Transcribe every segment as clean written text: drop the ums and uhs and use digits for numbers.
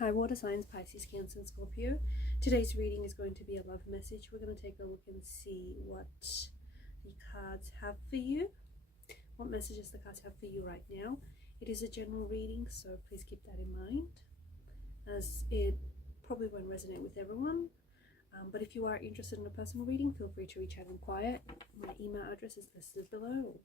Hi, water signs, Pisces, Cancer, and Scorpio. Today's reading is going to be a love message. We're going to take a look and see what the cards have for you. What messages the cards have for you right now. It is a general reading, so please keep that in mind, as it probably won't resonate with everyone. But if you are interested in a personal reading, feel free to reach out and inquire. My email address is listed below.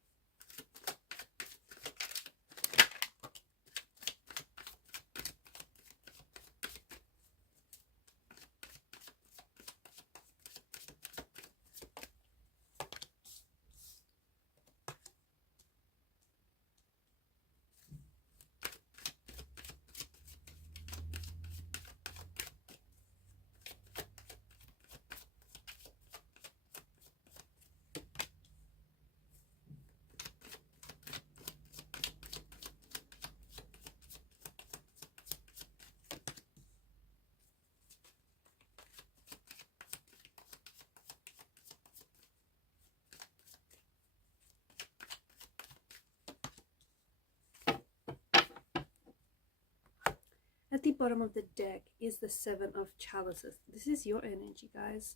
At the bottom of the deck is the Seven of Chalices. This is your energy, guys.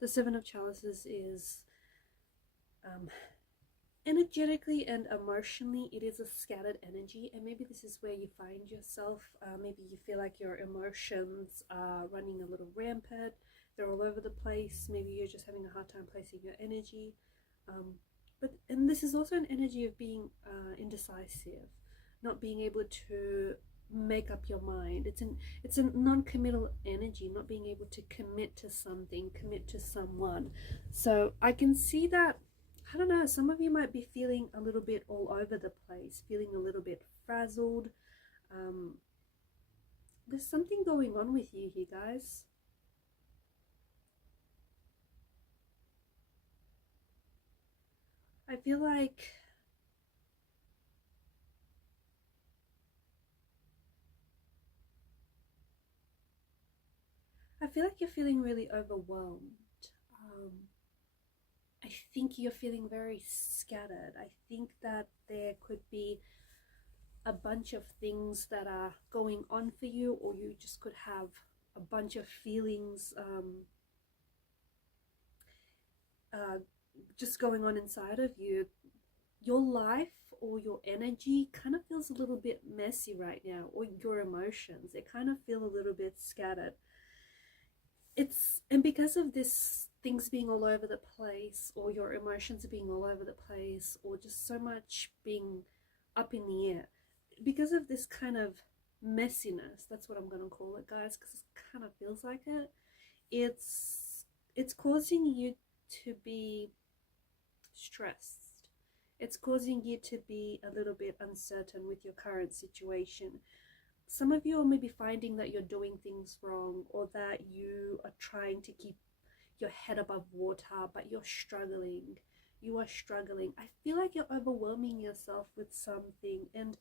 The Seven of Chalices is energetically and emotionally, it is a scattered energy, and maybe this is where you find yourself. Maybe you feel like your emotions are running a little rampant. They're all over the place. Maybe you're just having a hard time placing your energy. And this is also an energy of being indecisive, not being able to make up your mind. It's a non-committal energy, not being able to commit to something, commit to someone. So I can see that, I don't know, some of you might be feeling a little bit all over the place, feeling a little bit frazzled. There's something going on with you here, guys. I feel like you're feeling really overwhelmed. I think you're feeling very scattered. I think that there could be a bunch of things that are going on for you, or you just could have a bunch of feelings just going on inside of you. Your life or your energy kind of feels a little bit messy right now, or your emotions, they kind of feel a little bit scattered. And because of this, things being all over the place, or your emotions being all over the place, or just so much being up in the air, because of this kind of messiness, that's what I'm going to call it, guys, because it kind of feels like it. It's causing you to be stressed. It's causing you to be a little bit uncertain with your current situation. Some of you are maybe finding that you're doing things wrong, or that you are trying to keep your head above water, but you're struggling. You are struggling. I feel like you're overwhelming yourself with something. And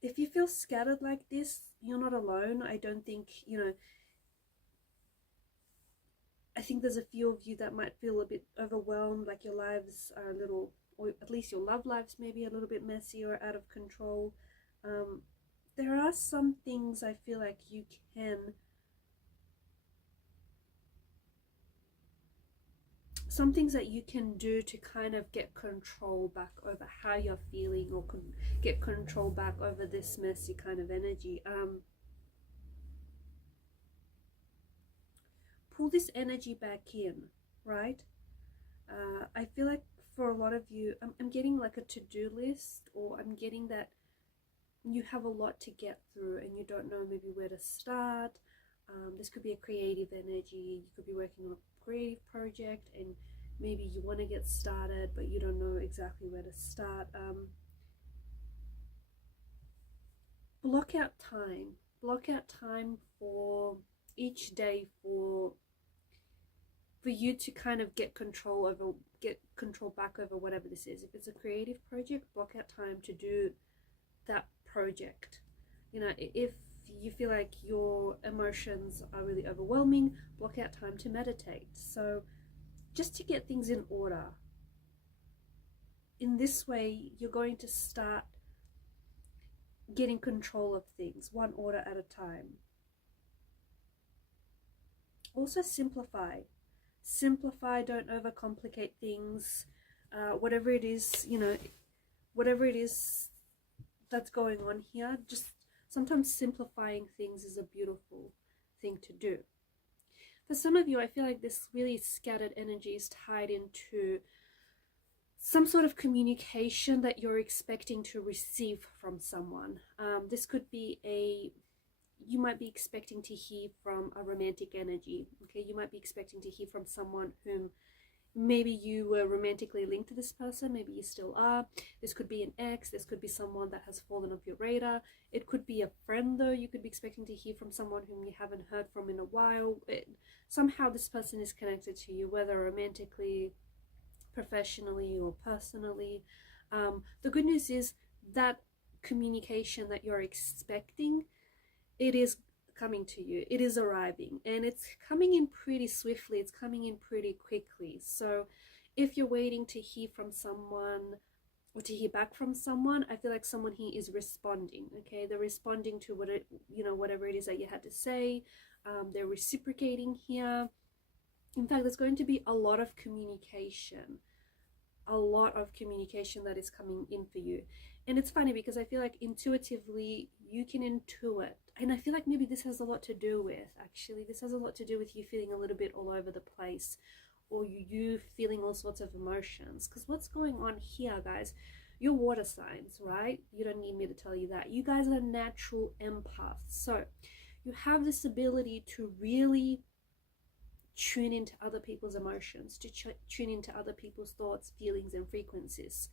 if you feel scattered like this, you're not alone. I don't think, I think there's a few of you that might feel a bit overwhelmed, like your lives are a little, or at least your love lives may be a little bit messy or out of control. There are some things I feel like you can, some things that you can do to kind of get control back over how you're feeling, or get control back over this messy kind of energy. Pull this energy back in, right? I feel like for a lot of you, I'm getting like a to-do list, or I'm getting that you have a lot to get through and you don't know maybe where to start. This could be a creative energy. You could be working on a creative project and maybe you want to get started, but you don't know exactly where to start. Block out time for each day for you to kind of get control back over whatever this is. If it's a creative project, block out time to do that project. If you feel like your emotions are really overwhelming, block out time to meditate. So just to get things in order. In this way, you're going to start getting control of things, one order at a time. Also simplify. Simplify, don't overcomplicate things. Whatever it is, you know, whatever it is that's going on here, just sometimes simplifying things is a beautiful thing to do. For some of you, I feel like this really scattered energy is tied into some sort of communication that you're expecting to receive from someone. This could be you might be expecting to hear from a romantic energy. Okay, you might be expecting to hear from someone whom maybe you were romantically linked to this person, maybe you still are. This could be an ex, this could be someone that has fallen off your radar. It could be a friend though, you could be expecting to hear from someone whom you haven't heard from in a while. Somehow this person is connected to you, whether romantically, professionally, or personally. The good news is that communication that you're expecting, it is coming to you, it is arriving, and it's coming in pretty swiftly, it's coming in pretty quickly. So if you're waiting to hear from someone or to hear back from someone, I feel like someone here is responding. Okay, they're responding to what it, you know, whatever it is that you had to say. They're reciprocating here. In fact, there's going to be a lot of communication that is coming in for you. And it's funny because I feel like intuitively you can intuit, and I feel like maybe this has a lot to do with, actually, this has a lot to do with you feeling a little bit all over the place, or you feeling all sorts of emotions. Because what's going on here, guys, you're water signs, right? You don't need me to tell you that. You guys are natural empaths. So you have this ability to really tune into other people's emotions, to tune into other people's thoughts, feelings, and frequencies.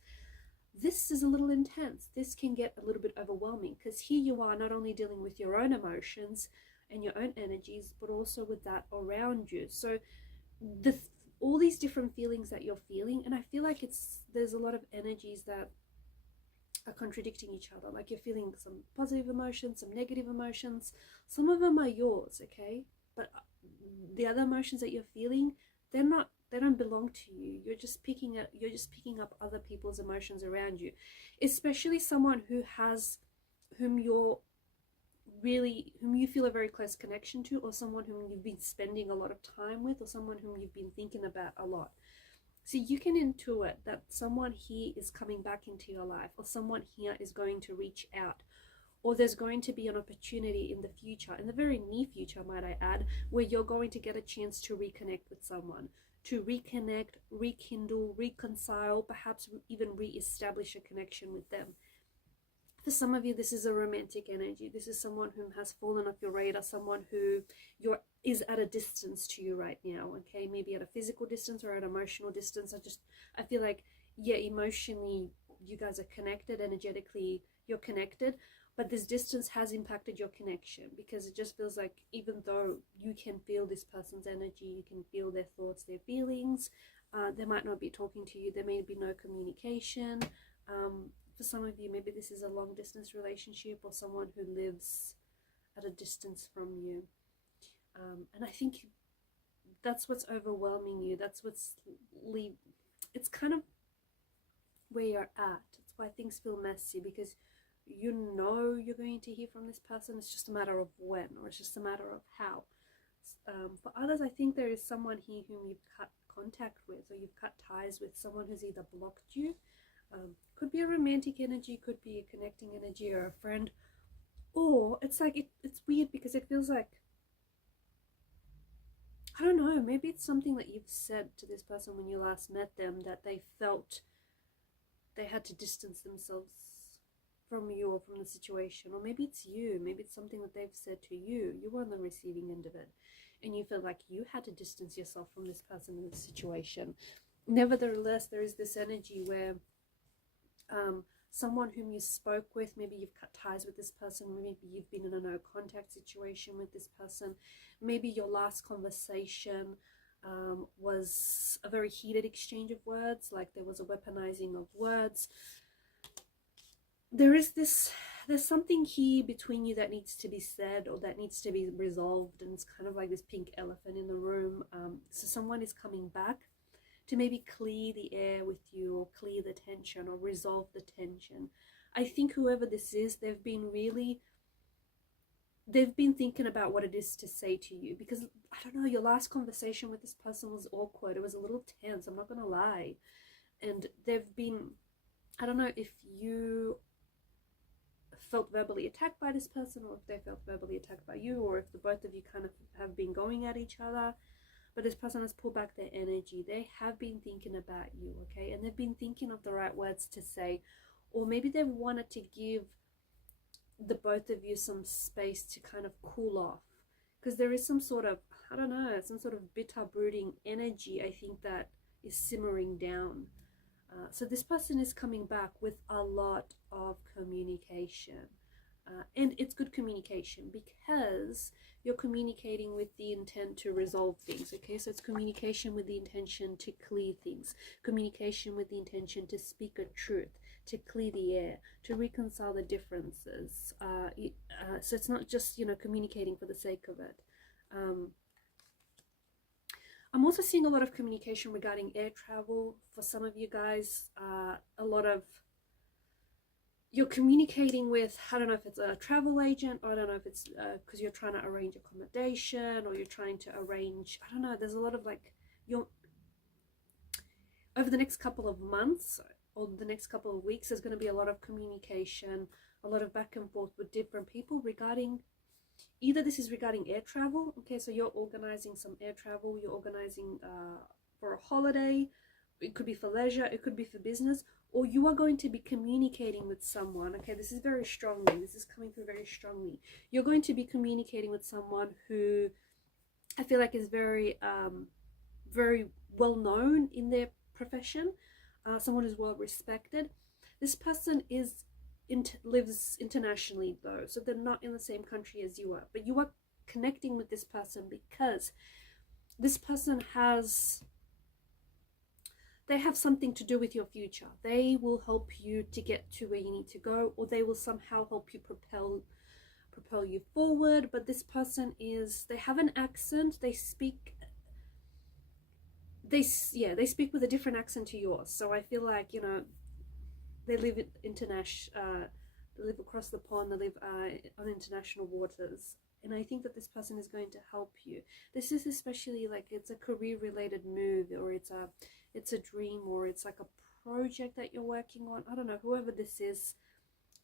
This is a little intense. This can get a little bit overwhelming because here you are not only dealing with your own emotions and your own energies, but also with that around you. So all these different feelings that you're feeling, and I feel like there's a lot of energies that are contradicting each other. Like you're feeling some positive emotions, some negative emotions. Some of them are yours, okay? But the other emotions that you're feeling, they don't belong to you. You're just picking up other people's emotions around you, especially someone whom you feel a very close connection to, or someone whom you've been spending a lot of time with, or someone whom you've been thinking about a lot. So you can intuit that someone here is coming back into your life, or someone here is going to reach out, or there's going to be an opportunity in the future, in the very near future, might I add, where you're going to get a chance to reconnect with someone, to reconnect, rekindle, reconcile, perhaps even re-establish a connection with them. For some of you, this is a romantic energy. This is someone who has fallen off your radar, someone who is at a distance to you right now, okay? Maybe at a physical distance or at an emotional distance. I feel like, yeah, emotionally, you guys are connected, energetically, you're connected, but this distance has impacted your connection, because it just feels like even though you can feel this person's energy, you can feel their thoughts, their feelings, they might not be talking to you, there may be no communication. For some of you, maybe this is a long distance relationship, or someone who lives at a distance from you. And I think that's what's overwhelming you. That's it's kind of where you're at. It's why things feel messy, because you know you're going to hear from this person. It's just a matter of when, or it's just a matter of how. For others, I think there is someone here whom you've cut contact with, or you've cut ties with, someone who's either blocked you. Could be a romantic energy, could be a connecting energy, or a friend. Or it's like it's weird because it feels like, I don't know, maybe it's something that you've said to this person when you last met them, that they felt they had to distance themselves from you or from the situation. Or maybe it's you, maybe it's something that they've said to you. You were on the receiving end of it, and you feel like you had to distance yourself from this person in this situation. Nevertheless, there is this energy where someone whom you spoke with, maybe you've cut ties with this person, maybe you've been in a no contact situation with this person, maybe your last conversation was a very heated exchange of words, like there was a weaponizing of words. There's something here between you that needs to be said, or that needs to be resolved, and it's kind of like this pink elephant in the room. So someone is coming back to maybe clear the air with you, or clear the tension, or resolve the tension. I think whoever this is, they've been thinking about what it is to say to you, because I don't know, your last conversation with this person was awkward. It was a little tense, I'm not gonna lie. And they've been, I don't know if you felt verbally attacked by this person, or if they felt verbally attacked by you, or if the both of you kind of have been going at each other. But this person has pulled back their energy. They have been thinking about you, okay? And they've been thinking of the right words to say, or maybe they've wanted to give the both of you some space to kind of cool off, because there is some sort of, I don't know, some sort of bitter brooding energy, I think, that is simmering down. So this person is coming back with a lot of communication, and it's good communication, because you're communicating with the intent to resolve things, okay? So it's communication with the intention to clear things, communication with the intention to speak a truth, to clear the air, to reconcile the differences. So it's not just, you know, communicating for the sake of it. I'm also seeing a lot of communication regarding air travel for some of you guys. A lot of, you're communicating with, I don't know if it's a travel agent, or I don't know if it's because you're trying to arrange accommodation, or you're trying to arrange, I don't know, there's a lot of like, you're, over the next couple of months or the next couple of weeks, there's going to be a lot of communication, a lot of back and forth with different people regarding, either this is regarding air travel, okay, so you're organizing some air travel, you're organizing for a holiday, it could be for leisure, it could be for business, or you are going to be communicating with someone, okay, this is very strongly, this is coming through very strongly. You're going to be communicating with someone who I feel like is very, very well known in their profession, someone who's well respected. This person lives internationally though, so they're not in the same country as you are, but you are connecting with this person because this person they have something to do with your future. They will help you to get to where you need to go, or they will somehow help you propel you forward. But this person they have an accent, they speak with a different accent to yours. So I feel like, you know, they live they live across the pond, they live on international waters, and I think that this person is going to help you. This is especially like, it's a career related move, or it's a dream, or it's like a project that you're working on. I don't know, whoever this is,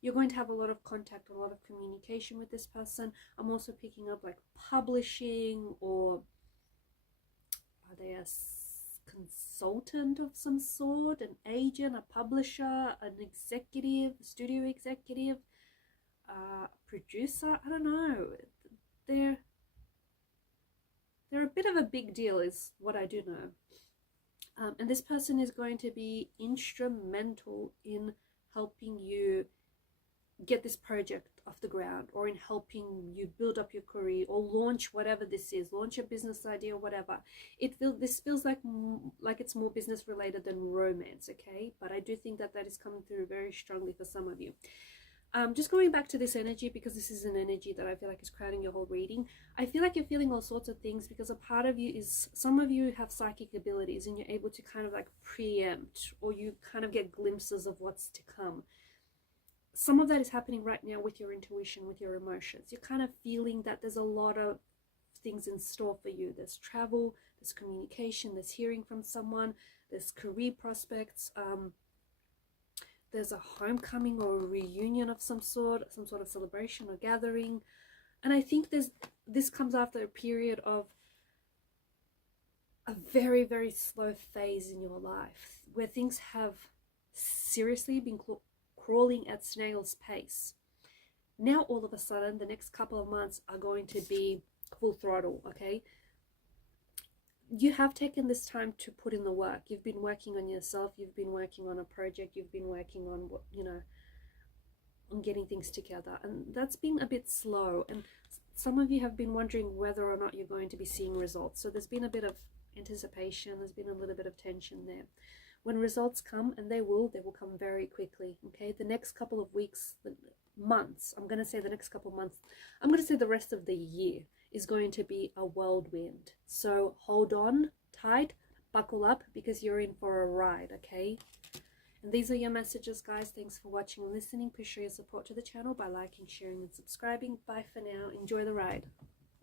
you're going to have a lot of contact, a lot of communication with this person. I'm also picking up like publishing, or are they a consultant of some sort, an agent, a publisher, an executive, a studio executive, producer. I don't know, they're a bit of a big deal is what I do know. And this person is going to be instrumental in helping you get this project off the ground, or in helping you build up your career, or launch whatever this is, launch a business idea or whatever. This feels like it's more business related than romance, okay? But I do think that is coming through very strongly for some of you. Just going back to this energy, because this is an energy that I feel like is crowding your whole reading. I feel like you're feeling all sorts of things, because a part of you is, some of you have psychic abilities and you're able to kind of like preempt, or you kind of get glimpses of what's to come. Some of that is happening right now with your intuition, with your emotions. You're kind of feeling that there's a lot of things in store for you. There's travel, there's communication, there's hearing from someone, there's career prospects, there's a homecoming or a reunion of some sort of celebration or gathering. And I think this comes after a period of a very, very slow phase in your life, where things have seriously been crawling at snail's pace. Now all of a sudden, the next couple of months are going to be full throttle, okay? You have taken this time to put in the work. You've been working on yourself, you've been working on a project, you've been working on what, you know, on getting things together, and that's been a bit slow. And some of you have been wondering whether or not you're going to be seeing results. So there's been a bit of anticipation, there's been a little bit of tension there. When results come, and they will come very quickly, okay? The next couple of weeks, months, I'm going to say the next couple of months, I'm going to say the rest of the year is going to be a whirlwind. So hold on tight, buckle up, because you're in for a ride, okay? And these are your messages, guys. Thanks for watching and listening. Please show your support to the channel by liking, sharing, and subscribing. Bye for now. Enjoy the ride.